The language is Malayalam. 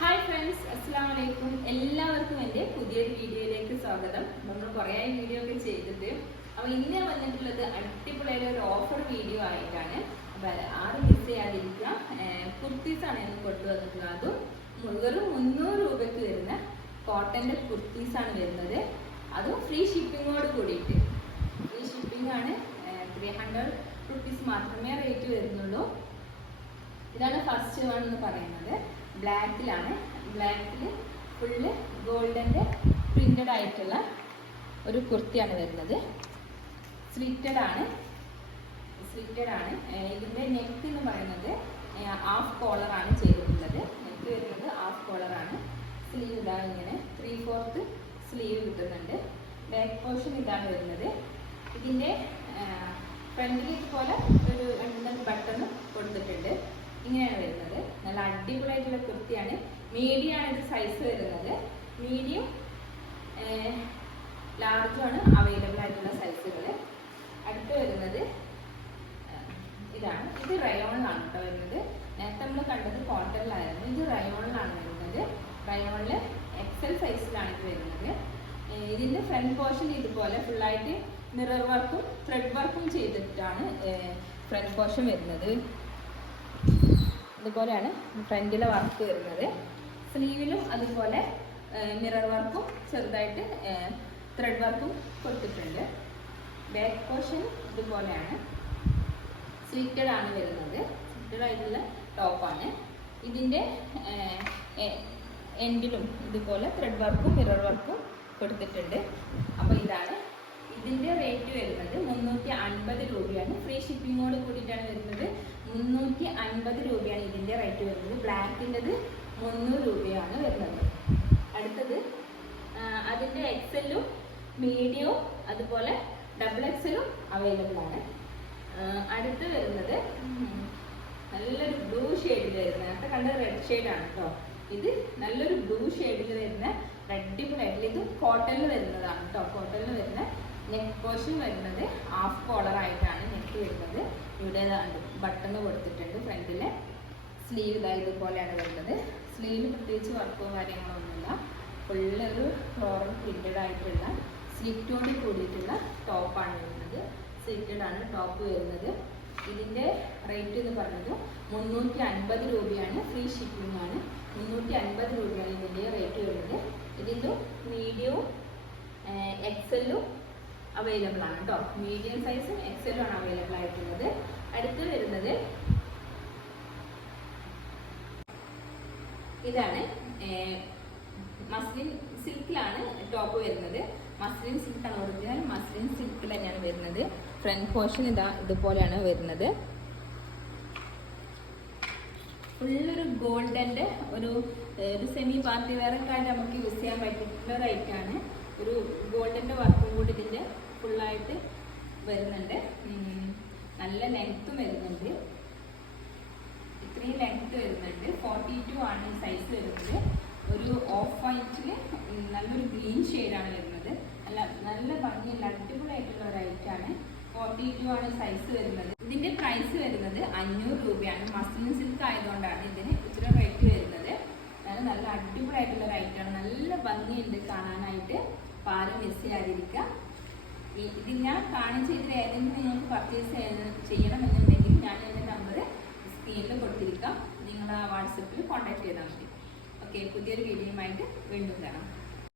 ഹായ് ഫ്രണ്ട്സ്, അസ്സലാമു അലൈക്കും. എല്ലാവർക്കും എൻ്റെ പുതിയൊരു വീഡിയോയിലേക്ക് സ്വാഗതം. നമ്മൾ കുറേ വീഡിയോ ഒക്കെ ചെയ്തിട്ട് അപ്പോൾ ഇന്ന് വന്നിട്ടുള്ളത് അടിപൊളിയായ ഒരു ഓഫർ വീഡിയോ ആയിട്ടാണ്. അപ്പോൾ ആരും മിസ് ചെയ്യാതിരിക്കുക. കുർത്തീസാണ് ഞാൻ കൊണ്ടുവന്നിട്ടുള്ളത്. അതും വെറും 300 രൂപയ്ക്ക് വരുന്ന കോട്ടൻ്റെ കുർത്തീസാണ് വരുന്നത്. അതും ഫ്രീ ഷിപ്പിങ്ങോട് കൂടിയിട്ട്. ഫ്രീ ഷിപ്പിംഗ് ആണ്. 300 റുപ്പീസ് മാത്രമേ റേറ്റ് വരുന്നുള്ളൂ. ഇതാണ് ഫസ്റ്റ് വൺ എന്ന് പറയുന്നത്. ബ്ലാക്കിലാണ്. ബ്ലാക്കിൽ ഫുള്ള് ഗോൾഡൻ്റെ പ്രിന്റഡ് ആയിട്ടുള്ള ഒരു കുർത്തിയാണ് വരുന്നത്. സ്ലിറ്റഡ് ആണ്. ഇതിൻ്റെ നെക്ക് എന്ന് പറയുന്നത് ഹാഫ് കോളറാണ് ചെയ്തിട്ടുള്ളത്. നെക്ക് വരുന്നത് ഹാഫ് കോളറാണ്. സ്ലീവ് ഇതാണ്, ഇങ്ങനെ 3/4 സ്ലീവ് കിട്ടുന്നുണ്ട്. ബാക്ക് പോർഷൻ ഇതാണ് വരുന്നത്. ഇതിൻ്റെ ഫ്രണ്ടിൽ ഇതുപോലെ ഒരു 2 ബട്ടൺ കൊടുത്തിട്ടുണ്ട്. ഇങ്ങനെയാണ് വരുന്നത്. നല്ല അടിപൊളിയായിട്ടുള്ള കുർത്തിയാണ്. മീഡിയം ആണ് ഇത് സൈസ് വരുന്നത്. മീഡിയം ലാർജും ആണ് അവൈലബിൾ ആയിട്ടുള്ള സൈസുകൾ. അടുത്ത് വരുന്നത് ഇതാണ്. ഇത് റയോണിലാണ് കേട്ടോ വരുന്നത്. നേരത്തെ നമ്മൾ കണ്ടത് കോട്ടണിലായിരുന്നു. ഇത് റയോണിലാണ് വരുന്നത്. റയോണിൽ XL സൈസിലാണ് ഇത് വരുന്നത്. ഇതിൻ്റെ ഫ്രണ്ട് പോർഷൻ ഇതുപോലെ ഫുള്ളായിട്ട് മിറർ വർക്കും ത്രെഡ് വർക്കും ചെയ്തിട്ടാണ് ഫ്രണ്ട് പോർഷൻ വരുന്നത്. ഇതുപോലെയാണ് ഫ്രണ്ടിലെ വർക്ക് വരുന്നത്. സ്ലീവിലും അതുപോലെ മിറർ വർക്കും ചെറുതായിട്ട് ത്രെഡ് വർക്കും കൊടുത്തിട്ടുണ്ട്. ബാക്ക് പോർഷൻ ഇതുപോലെയാണ്. സ്ലിറ്റഡ് ആണ് വരുന്നത്. സ്ലിറ്റഡ് ആയിട്ടുള്ള ടോപ്പാണ്. ഇതിൻ്റെ എൻഡിലും ഇതുപോലെ ത്രെഡ് വർക്കും മിറർ വർക്കും കൊടുത്തിട്ടുണ്ട്. അപ്പോൾ ഇതാണ് ഇതിൻ്റെ റേറ്റ് വരുന്നത്. 350 രൂപയാണ്. ഫ്രീ ഷിപ്പിങ്ങോട് കൂടിയിട്ടാണ് വരുന്നത്. 350 രൂപയാണ് ഇതിൻ്റെ റേറ്റ് വരുന്നത്. ബ്ലാക്കിൻ്റെത് 300 രൂപയാണ് വരുന്നത്. അടുത്തത് അതിൻ്റെ XLും മീഡിയവും അതുപോലെ XXLും അവൈലബിൾ ആണ്. അടുത്ത് വരുന്നത് നല്ലൊരു ബ്ലൂ ഷെയ്ഡിൽ വരുന്നത്. നേരത്തെ കണ്ട റെഡ് ഷെയ്ഡാണ് കേട്ടോ. ഇത് നല്ലൊരു ബ്ലൂ ഷെയ്ഡിൽ വരുന്ന അടിപൊളിയായിട്ടുള്ള, ഇത് കോട്ടണിൽ വരുന്നതാണ് കേട്ടോ. കോട്ടണിൽ വരുന്ന നെക്ക് പോർഷൻ വരുന്നത് ഹാഫ് കോളർ ആയിട്ടാണ് നെക്ക് വരുന്നത്. ഇവിടെ ബട്ടൺ കൊടുത്തിട്ടുണ്ട്. ഫ്രണ്ടിലെ സ്ലീവ് ഇതുപോലെയാണ് വരുന്നത്. സ്ലീവിൽ പ്രത്യേകിച്ച് വർക്കോ കാര്യങ്ങളോ ഒന്നുമില്ല. ഫുള്ളൊരു ഫ്ലോറൽ പ്രിന്റഡ് ആയിട്ടുള്ള സ്ലിറ്റോട് കൂടിയിട്ടുള്ള ടോപ്പാണ് വരുന്നത്. സ്ലിറ്റഡ് ആണ് ടോപ്പ് വരുന്നത്. ഇതിൻ്റെ റേറ്റ് എന്ന് പറഞ്ഞത് 350 രൂപയാണ്. ഫ്രീ ഷിപ്പിംഗ് ആണ്. 350 രൂപയാണ് ഇതിൻ്റെ റേറ്റ് വരുന്നത്. ഇതിൻ്റെ മീഡിയവും XLും അവൈലബിൾ ആണ് കേട്ടോ. മീഡിയം സൈസും XLും ആണ് അവൈലബിൾ ആയിട്ടുള്ളത്. അടുത്ത് വരുന്നത് ഇതാണ്. മസ്ലിൻ സിൽക്കിലാണ് ടോപ്പ് വരുന്നത്. മസ്ലിൻ സിൽക്കാണ് ഒറിജിനൽ. മസ്ലിൻ സിൽക്കിൽ തന്നെയാണ് വരുന്നത്. ഫ്രണ്ട് പോർഷൻ ഇതുപോലെയാണ് വരുന്നത്. ഫുള്ളൊരു ഗോൾഡൻ്റെ ഒരു സെമി പാർട്ടി വെയറൊക്കെ ആയിട്ട് നമുക്ക് യൂസ് ചെയ്യാൻ പറ്റിയിട്ടുള്ള ഒരു ഐറ്റാണ്. ഒരു ഗോൾഡൻ്റെ വർക്കും കൂടി ഇതിൻ്റെ ഫുള്ളായിട്ട് വരുന്നുണ്ട്. നല്ല ലെങ്ത്തും വരുന്നുണ്ട്. ഇത്രയും ലെങ്ത്ത് വരുന്നുണ്ട്. 42 ആണ് ഈ സൈസ് വരുന്നത്. ഒരു ഓഫ് വൈറ്റിൽ നല്ലൊരു ഗ്രീൻ ഷെയ്ഡാണ് വരുന്നത്. നല്ല ഭംഗിയുള്ള അടിപൊളിയായിട്ടുള്ള ഒരു ഐറ്റാണ്. 42 ആണ് സൈസ് വരുന്നത്. ഇതിൻ്റെ പ്രൈസ് വരുന്നത് 500 രൂപയാണ്. മസ്ലിൻ സിൽക്ക് ആയതുകൊണ്ടാണ് ഇതിന് ഇത്ര റേറ്റ് വരുന്നത്. നല്ല അടിപൊളിയായിട്ടുള്ള ഒരു ഐറ്റാണ്. നല്ല ഭംഗിയുണ്ട് കാണാനായിട്ട്. ആരും മിസ് ചെയ്യാതിരിക്കുക. ഇതിൽ ഞാൻ കാണിച്ച ഇതിൽ ഏതെങ്കിലും നിങ്ങൾക്ക് പർച്ചേസ് ചെയ്യണമെന്നുണ്ടെങ്കിൽ ഞാൻ എൻ്റെ നമ്പർ സ്ക്രീനിൽ കൊടുത്തിരിക്കാം. നിങ്ങൾ ആ വാട്സപ്പിൽ കോൺടാക്ട് ചെയ്താൽ മതി. ഓക്കെ, പുതിയൊരു വീഡിയോയുമായിട്ട് വീണ്ടും കാണാം.